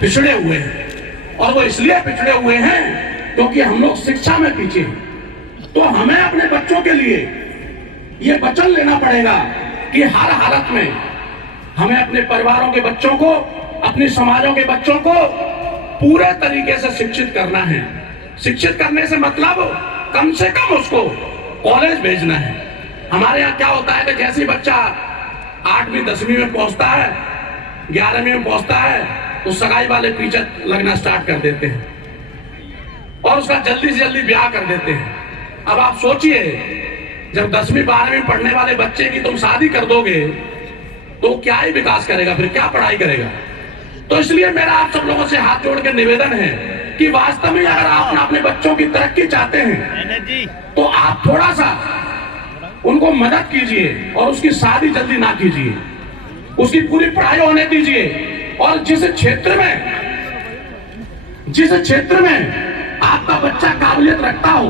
पिछड़े हुए हैं, और वो इसलिए पिछड़े हुए हैं क्योंकि हम लोग शिक्षा में पीछे हैं। तो हमें अपने बच्चों के लिए ये वचन लेना पड़ेगा कि हर हालत में हमें अपने परिवारों के बच्चों को, अपनी समाजों के बच्चों को पूरे तरीके से शिक्षित करना है। शिक्षित करने से मतलब कम से कम उसको कॉलेज भेजना है। हमारे यहाँ क्या होता है कि जैसे ही बच्चा 8वीं 10वीं में पहुंचता है, 11वीं में पहुंचता है, तो सगाई वाले पीछे लगना स्टार्ट कर देते हैं और उसका जल्दी से जल्दी ब्याह कर देते हैं। अब आप सोचिए, जब 10वीं 12वीं पढ़ने वाले बच्चे की तुम शादी कर दोगे तो क्या ही विकास करेगा, फिर क्या पढ़ाई करेगा। तो इसलिए मेरा आप सब लोगों से हाथ जोड़ के निवेदन है कि वास्तव में अगर आप अपने बच्चों की तरक्की चाहते हैं तो आप थोड़ा सा उनको मदद कीजिए और उसकी शादी जल्दी ना कीजिए, उसकी पूरी पढ़ाई होने दीजिए। और जिस क्षेत्र में आपका बच्चा काबिलियत रखता हो,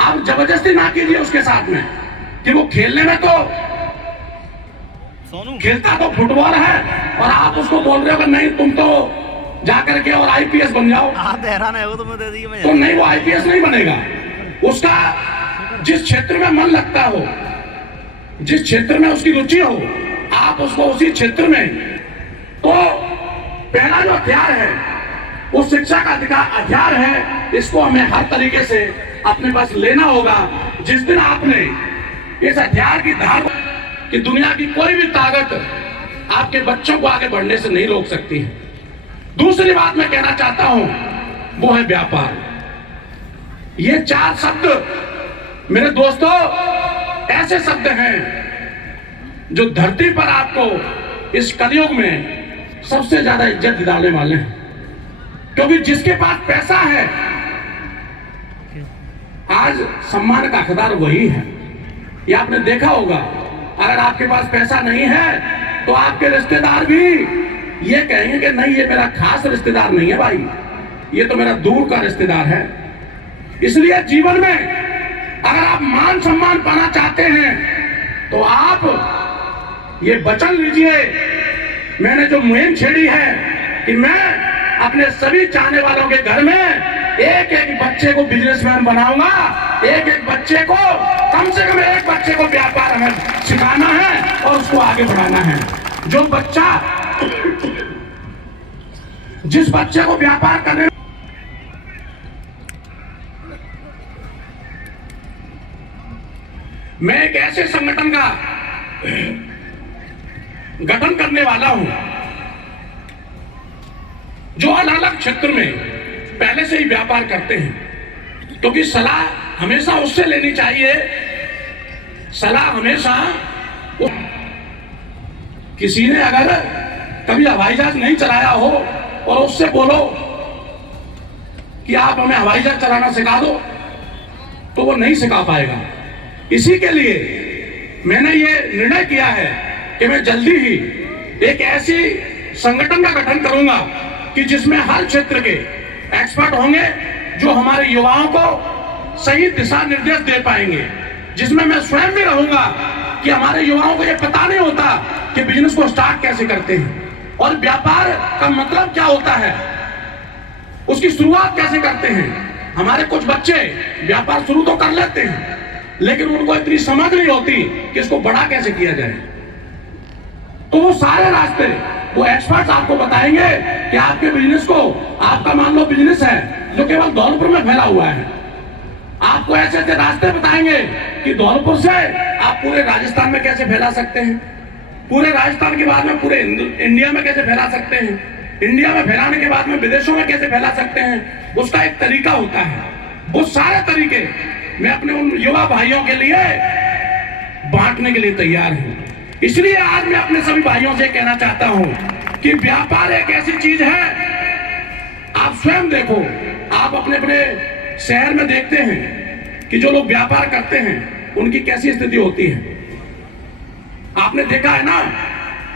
आप जबरदस्ती ना कीजिए उसके साथ में कि वो खेलने में तो खेलता तो फुटबॉल है और आप उसको बोल रहे हो कि नहीं तुम तो जाकर के और आईपीएस बन जाओ। हैरान है वो, तो दे दी तो नहीं, वो आईपीएस नहीं बनेगा। उसका जिस क्षेत्र में मन लगता हो, जिस क्षेत्र में उसकी रुचि हो, आप उसको उसी क्षेत्र में, तो पहला जो हथियार है वो शिक्षा का हथियार है। इसको हमें हर तरीके से अपने पास लेना होगा। जिस दिन आपने इस हथियार की धार कि दुनिया की कोई भी ताकत आपके बच्चों को आगे बढ़ने से नहीं रोक सकती है। दूसरी बात मैं कहना चाहता हूं वो है व्यापार। ये 4 शब्द मेरे दोस्तों ऐसे शब्द हैं जो धरती पर आपको इस कलयुग में सबसे ज्यादा इज्जत दिलाने वाले हैं, क्योंकि जिसके पास पैसा है आज सम्मान का हकदार वही है। ये आपने देखा होगा, अगर आपके पास पैसा नहीं है तो आपके रिश्तेदार भी ये कहेंगे कि नहीं, ये मेरा खास रिश्तेदार नहीं है भाई, ये तो मेरा दूर का रिश्तेदार है। इसलिए जीवन में अगर आप मान सम्मान पाना चाहते हैं तो आप ये वचन लीजिए। मैंने जो मुहिम छेड़ी है कि मैं अपने सभी चाहने वालों के घर में एक एक बच्चे को बिजनेसमैन बनाऊंगा, एक एक बच्चे को, कम से कम एक बच्चे को व्यापार हमें सिखाना है और उसको आगे बढ़ाना है। जो बच्चा, जिस बच्चे को व्यापार करने, मैं एक ऐसे संगठन का गठन करने वाला हूं जो अलग अलग क्षेत्र में पहले से ही व्यापार करते हैं, क्योंकि सलाह हमेशा उससे लेनी चाहिए। सलाह हमेशा किसी ने अगर कभी हवाई जहाज नहीं चलाया हो और उससे बोलो कि आप हमें हवाई जहाज चलाना सिखा दो, तो वो नहीं सिखा पाएगा। इसी के लिए मैंने ये निर्णय किया है कि मैं जल्दी ही एक ऐसी संगठन का गठन करूंगा कि जिसमें हर क्षेत्र के एक्सपर्ट होंगे जो हमारे युवाओं को सही दिशा निर्देश दे पाएंगे, जिसमें मैं स्वयं भी रहूंगा कि हमारे युवाओं को यह पता नहीं होता कि बिजनेस को स्टार्ट कैसे करते हैं और व्यापार का मतलब क्या होता है, उसकी शुरुआत कैसे करते हैं। हमारे कुछ बच्चे व्यापार शुरू तो कर लेते हैं लेकिन उनको इतनी समझ नहीं होती कि इसको बड़ा कैसे किया जाए। तो वो सारे रास्ते वो एक्सपर्ट्स आपको बताएंगे कि आपके बिजनेस को, आपका मान लो बिजनेस है जो केवल धौलपुर में फैला हुआ है, आपको ऐसे ऐसे रास्ते बताएंगे कि धौलपुर से आप पूरे राजस्थान में कैसे फैला सकते हैं, पूरे राजस्थान के बाद में पूरे इंडिया में कैसे फैला सकते हैं, इंडिया में फैलाने के बाद में विदेशों में कैसे फैला सकते हैं। उसका एक तरीका होता है। वो सारे तरीके मैं अपने उन युवा भाइयों के लिए बांटने के लिए तैयार हूं। इसलिए आज मैं अपने सभी भाइयों से कहना चाहता हूं कि व्यापार एक ऐसी चीज है, आप स्वयं देखो, आप अपने अपने शहर में देखते हैं कि जो लोग व्यापार करते हैं उनकी कैसी स्थिति होती है। आपने देखा है ना,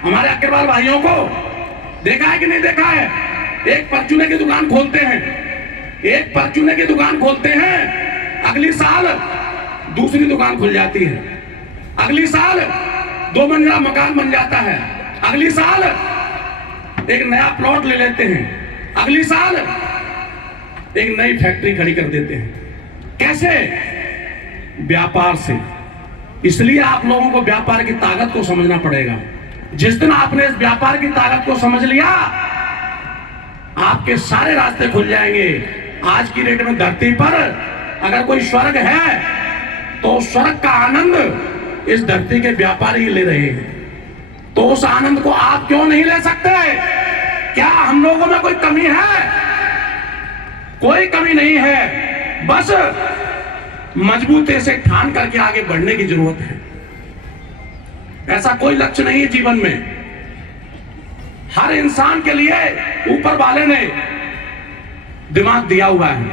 हमारे अग्रवाल भाइयों को देखा है कि नहीं देखा है। एक परचूने की दुकान खोलते हैं, एक परचूने की दुकान खोलते हैं, अगली साल दूसरी दुकान खुल जाती है, अगली साल 2 मंजिला मकान बन जाता है, अगली साल एक नया प्लॉट ले लेते हैं, अगली साल एक नई फैक्ट्री खड़ी कर देते हैं। कैसे? व्यापार से। इसलिए आप लोगों को व्यापार की ताकत को समझना पड़ेगा। जिस दिन आपने इस व्यापार की ताकत को समझ लिया, आपके सारे रास्ते खुल जाएंगे। आज की डेट में धरती पर अगर कोई स्वर्ग है तो स्वर्ग का आनंद इस धरती के व्यापारी ले रहे हैं। तो उस आनंद को आप क्यों नहीं ले सकते? क्या हम लोगों में कोई कमी है? कोई कमी नहीं है, बस मजबूती से ठान करके आगे बढ़ने की जरूरत है। ऐसा कोई लक्ष्य नहीं है जीवन में। हर इंसान के लिए ऊपर वाले ने दिमाग दिया हुआ है,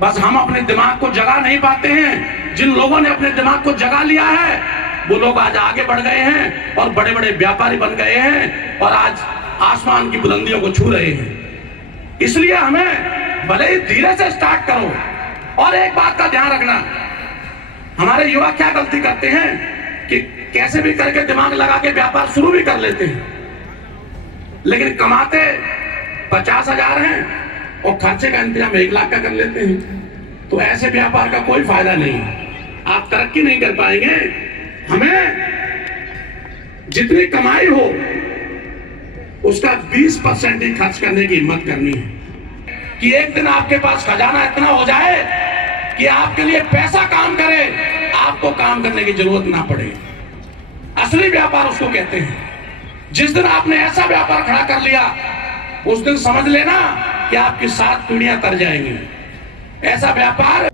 बस हम अपने दिमाग को जगा नहीं पाते हैं। जिन लोगों ने अपने दिमाग को जगा लिया है वो लोग आज आगे बढ़ गए हैं और बड़े बड़े व्यापारी बन गए हैं और आज आसमान की बुलंदियों को छू रहे हैं। इसलिए हमें भले ही धीरे से स्टार्ट करो। और एक बात का ध्यान रखना, हमारे युवा क्या गलती करते हैं कि कैसे भी करके दिमाग लगा के व्यापार शुरू भी कर लेते हैं, लेकिन कमाते 50,000 हैं और खर्चे का इंतजाम 1 लाख का कर लेते हैं। तो ऐसे व्यापार का कोई फायदा नहीं है, आप तरक्की नहीं कर पाएंगे। हमें जितनी कमाई हो उसका 20% ही खर्च करने की हिम्मत करनी है कि एक दिन आपके पास खजाना इतना हो जाए कि आपके लिए पैसा काम करे, आपको काम करने की जरूरत ना पड़े। असली व्यापार उसको कहते हैं। जिस दिन आपने ऐसा व्यापार खड़ा कर लिया, उस दिन समझ लेना कि आपकी 7 पीढ़ियां तर जाएंगी। ऐसा व्यापार